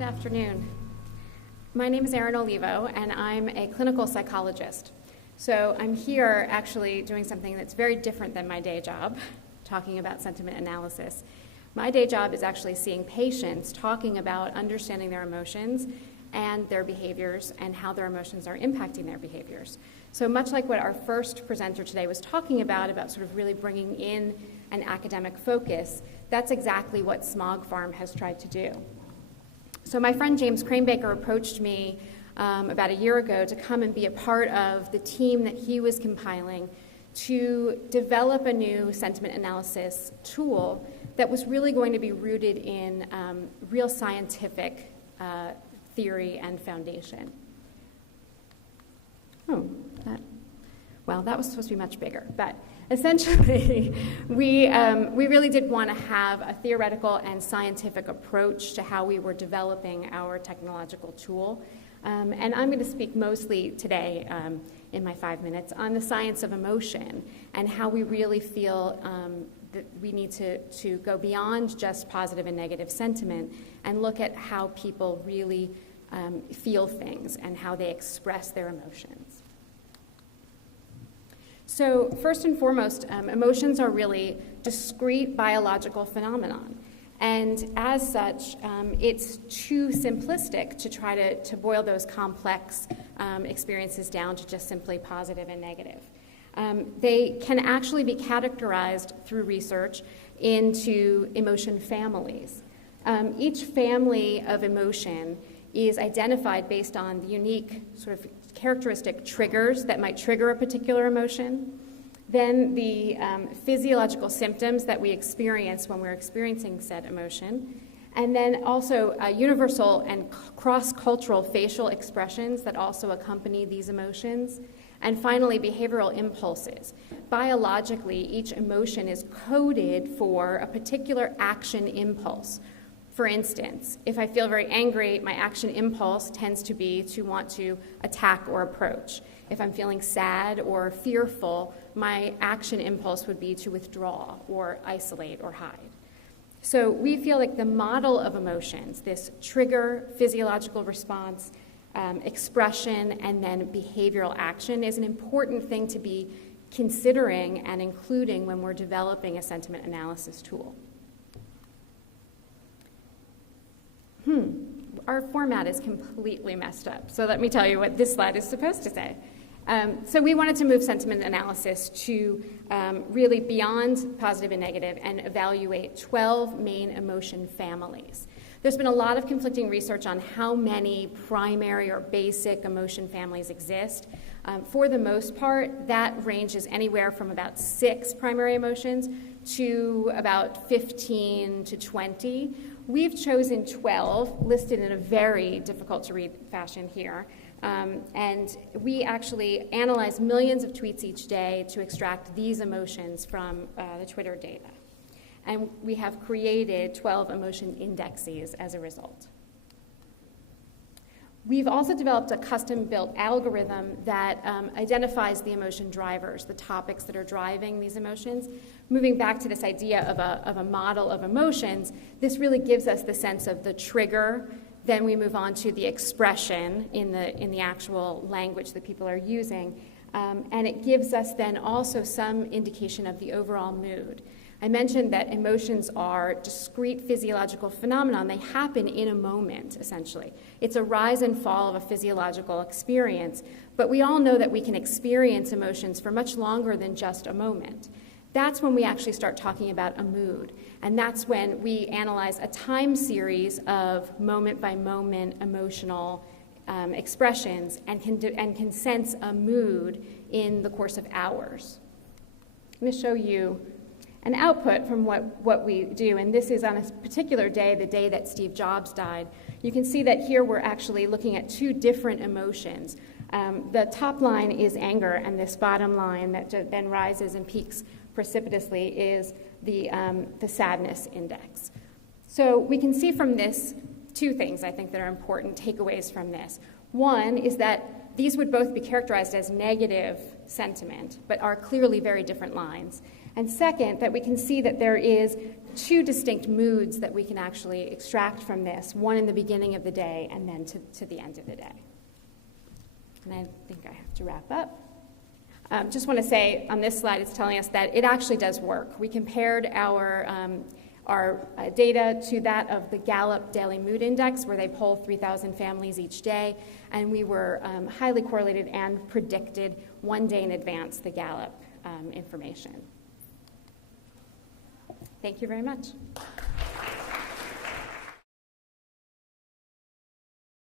Good afternoon. My name is Erin Olivo, and I'm a clinical psychologist. So I'm here actually doing something that's very different than my day job, talking about sentiment analysis. My day job is actually seeing patients talking about understanding their emotions and their behaviors and how their emotions are impacting their behaviors. So much like what our first presenter today was talking about sort of really bringing in an academic focus, that's exactly what Smogfarm has tried to do. So my friend James Cranebaker approached me about a year ago to come and be a part of the team that he was compiling to develop a new sentiment analysis tool that was really going to be rooted in real scientific theory and foundation. That was supposed to be much bigger, but essentially, we really did want to have a theoretical and scientific approach to how we were developing our technological tool. And I'm going to speak mostly today, in my 5 minutes, on the science of emotion and how we really feel that we need to go beyond just positive and negative sentiment and look at how people really feel things and how they express their emotions. So first and foremost, emotions are really discrete biological phenomenon. And as such, it's too simplistic to try to boil those complex experiences down to just simply positive and negative. They can actually be categorized through research into emotion families. Each family of emotion is identified based on the unique sort of characteristic triggers that might trigger a particular emotion, then the physiological symptoms that we experience when we're experiencing said emotion, and then also universal and cross-cultural facial expressions that also accompany these emotions, and finally behavioral impulses. Biologically, each emotion is coded for a particular action impulse. For instance, if I feel very angry, my action impulse tends to be to want to attack or approach. If I'm feeling sad or fearful, my action impulse would be to withdraw or isolate or hide. So we feel like the model of emotions, this trigger, physiological response, expression, and then behavioral action is an important thing to be considering and including when we're developing a sentiment analysis tool. Our format is completely messed up, so let me tell you what this slide is supposed to say. So we wanted to move sentiment analysis to really beyond positive and negative and evaluate 12 main emotion families. There's been a lot of conflicting research on how many primary or basic emotion families exist. For the most part, that ranges anywhere from about 6 primary emotions to about 15 to 20. We've chosen 12, listed in a very difficult to read fashion here. And we actually analyze millions of tweets each day to extract these emotions from the Twitter data. And we have created 12 emotion indexes as a result. We've also developed a custom-built algorithm that identifies the emotion drivers, the topics that are driving these emotions. Moving back to this idea of a model of emotions, this really gives us the sense of the trigger. Then we move on to the expression in the actual language that people are using. And it gives us then also some indication of the overall mood. I mentioned that emotions are discrete physiological phenomenon. They happen in a moment, essentially. It's a rise and fall of a physiological experience, but we all know that we can experience emotions for much longer than just a moment. That's when we actually start talking about a mood, and that's when we analyze a time series of moment-by-moment emotional expressions and can sense a mood in the course of hours. I'm going to show you an output from what we do, and this is on a particular day, the day that Steve Jobs died. You can see that here we're actually looking at 2 different emotions. The top line is anger, and this bottom line that then rises and peaks precipitously is the sadness index. So we can see from this 2 things, I think, that are important takeaways from this. One is that these would both be characterized as negative sentiment, but are clearly very different lines. And second, that we can see that there is two distinct moods that we can actually extract from this, one in the beginning of the day and then to the end of the day. And I think I have to wrap up. Just want to say on this slide, it's telling us that it actually does work. We compared our data to that of the Gallup Daily Mood Index, where they poll 3,000 families each day, and we were highly correlated and predicted one day in advance the Gallup information. Thank you very much.